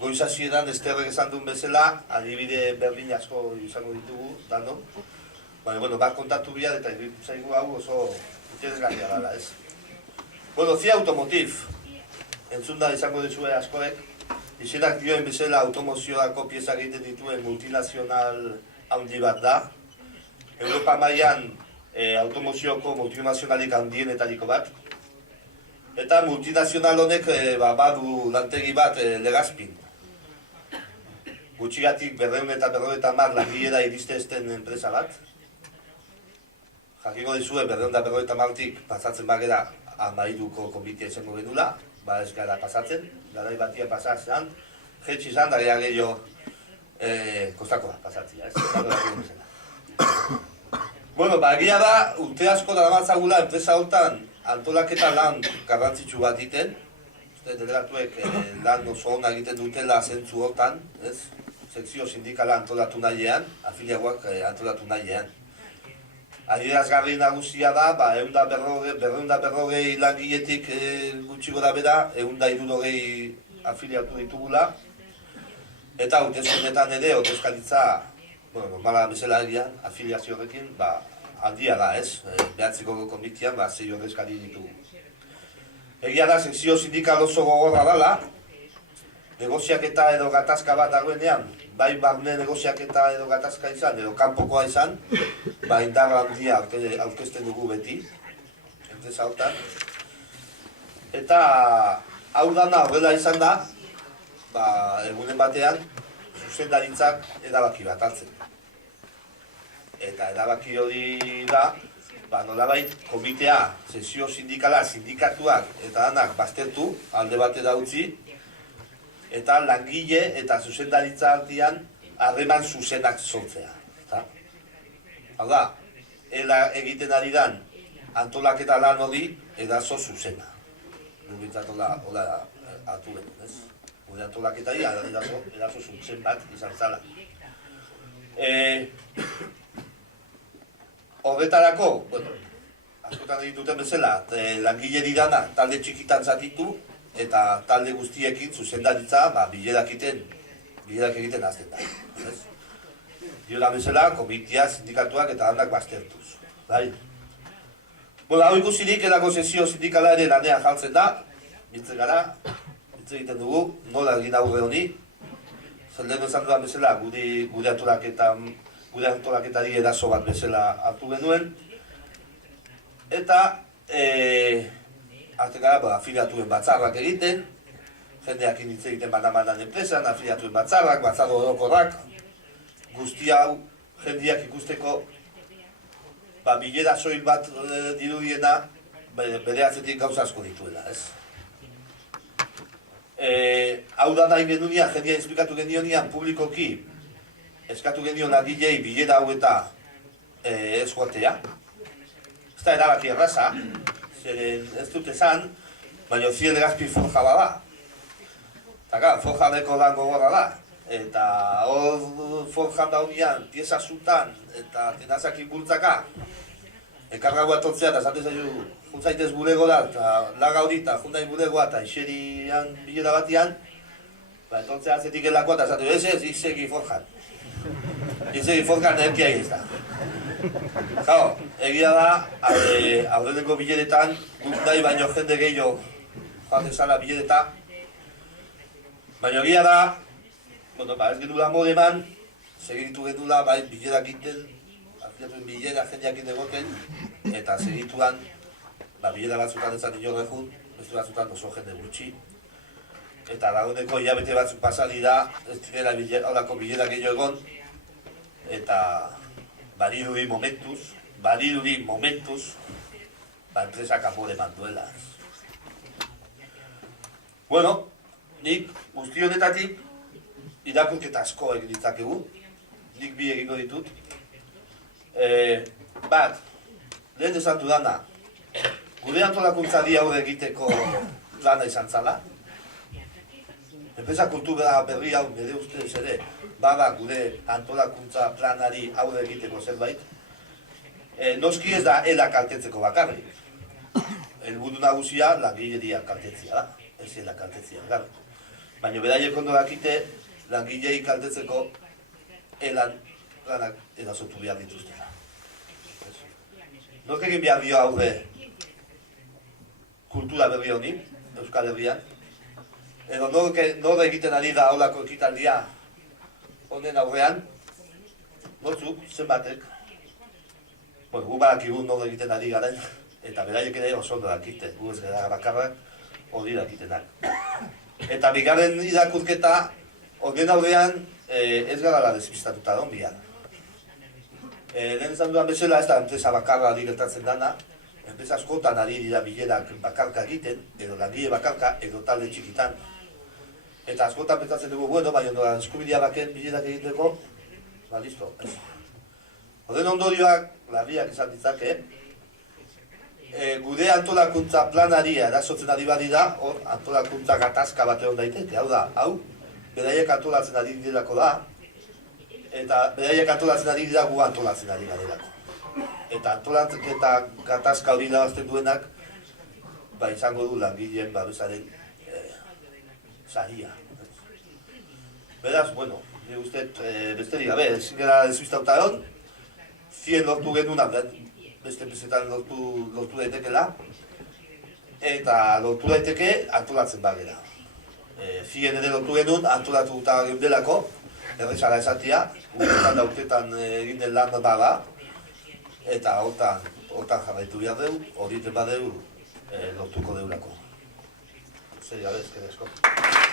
goizasieran Esterrek esan duen bezala, adibide berdin asko izango ditugu, dano. Baina, bueno, bat kontatu bila eta iruditu zaigu hau oso interesgarria dela, ez? Bueno, CIA Automotive, entzun da izango dizue askoek, izenak dioen bezala automozioako piezak egiten dituen multinazional handi bat da. Europa mailan automozioko multinazionalik handienetariko bat. Eta multinazional honek badu lantegi bat Legazpin. Gutxigatik 250 langilera iriste ezten enpresa bat. Jakingo dizue 250tik pasatzen bagera 13ko konbitea izango genula, ba ez gara pasatzen, garai batia pasatzean, jetxi izan da gehiago kostakoa pasatzea, ez? Bueno, ba, egia da, urte asko daramatzagula enpresa hortan antolaketa lan garrantzitsu bat egiten. Delegatuek lan oso ona egiten dutela zentzu hortan, ez? Sekzio sindikala antolatu nahiean, afiliagoak antolatu nahiean. Adierazgarri nagusia da, 240 langiletik gutxi gora bera, 260 afiliatu ditugula. Eta hauteskundetan ere, hauteskalitza, normala bezala egian, afiliazio horrekin, handia da, ez? Behatziko komitian, 6 ordezkari ditugu. Egia da, sekzio sindikal oso gogorra dela, negoziaketa edo gatazka bat dagoenean, bai barne negoziaketa edo gatazka izan, edo kanpokoa izan, indar handia aurkezten dugu beti, enpresa hortan. Eta hau dana horrela izan da, egunen batean, zuzendaritzak erabaki bat hartzen. Eta erabaki hori da, nolabait komitea, sesio sindikala, sindikatuak eta danak baztertu, alde batera utzi, eta langile eta zuzendaritza artean harreman zuzenak sortzea. Hau da, egiten ari dan antolaketa lan hori edazo zuzena. Gubintzat hola hartu behar, ez? Gure antolaketari edazo zuzen bat izan zala. Horretarako, askotan egituten bezala, langile didana talde txikitan zatitu eta talde guztiekin zuzendaritza bilerak egiten azten da. Diola bezala, komitia, sindikatuak eta handak baztertuz. Hau ikusirik edako sesio sindikala ere lanean jartzen da, biltzen gara, hitz egiten dugu, nola egin aurre honi. Zelden esan duan bezala, gure antolaketari eraso bat bezala hartu genuen. Eta, hartzen gara, afiliatuen batzarrak egiten, jendeak hitz egiten banaman enpresan, afiliatuen batzarrak, batzarro orokorrak, guzti hau jendeak ikusteko bilera soil bat dirudiena bere atzetik gauza asko dituela, ez? Hau da nahi genunean, jendea esplikatu genionean publikoki eskatu genion langilei bilera hau eta ez joatea. Ez da erabaki erraza, zeren ez dut esan, baina ziel Legazpi forja bada. Eta forja deko lan gogorra da. Eta hor forjan daunean, pieza zutan eta tenazak inbultzaka, enkargagoa etortzea eta esaten zaitu juntzaitez bulegora eta laga hori eta juntain bulegoa eta iserian bilera batian, etortzea atzetik elakoa eta esatu ez, izegi forjan. Izegi forjan erkia ez da. Egia da, aurreneko bileretan, guk nahi baino jende gehiago joan dezala bilereta, baina egia da, ez genula modeman, segitu genula bilerak egiten, afiliatuen bilera jendeak egoten, eta segituan, bilera batzutan ez zan ino rejun, beste batzutan oso jende gutxi. Eta dagoeneko hilabete batzuk pasali da, ez direla horako bilera gehiago egon, eta badirudi momentuz, enpresak amodeman duela. Bueno, nik guzti honetatik, irakurketa asko egin ditzakegu, nik bi egingo ditut. Lehen esan dudana, gure antolakuntzari aurre egiteko lana izan zala. Enpresa kultura berri hau nire ustez ere, bada gure antolakuntza planari aurre egiteko zerbait. Noski ez da ela kaltetzeko bakarrik. Helburu nagusia langileria kaltetzea da, ez ela kaltetzea. Baina beraiek ondo dakite langilei kaltetzeko lanak erasotu behar dituztela. Nork egin behar dio aurre kultura berri honi, Euskal Herrian? Edo nor egiten ari da holako ekitaldia honen aurrean? Nortzuk, zenbatek? Gu badakigu nor egiten ari garen, eta beraiek ere oso ondo dakite, gu ez gara bakarrak hori dakitenak. Eta bigarren irakurketa honen aurrean ez gara despistatuta egon bihar. Lehen esan duan bezala ez da enpresa bakarra ari gertatzen dana, enpresa askotan ari dira bilerak bakarka egiten, edo langile bakarka, edo talde txikitan. Eta askotan pentsatzen dugu, bueno, baina eskubidea baken bilerak egiteko, ba, listo. Horren ondorioak, larriak izan ditzake, gure antolakuntza planari erasotzen ari badira, hor antolakuntza gatazka bat egon daiteke, hau da, beraiek antolatzen ari direlako da, eta beraiek antolatzen ari dira gu antolatzen ari garelako. Eta antolatzen eta gatazka hori irabazten duenak, ba izango du langileen babesaren saria. Beraz, bueno, nire usteet besterik gabe, ezin gara despistauta egon, 100 lortu genuen, beste enpresetan lortu daitekela, eta lortu daiteke antolatzen bagera. 100 ere lortu genuen, antolatu eta geundelako, errezara esatia, urtetan egin den lan daga, eta hortan jarraitu behar dugu, horietan badeu lortuko deulako. Zer gabe, ezkerrezko.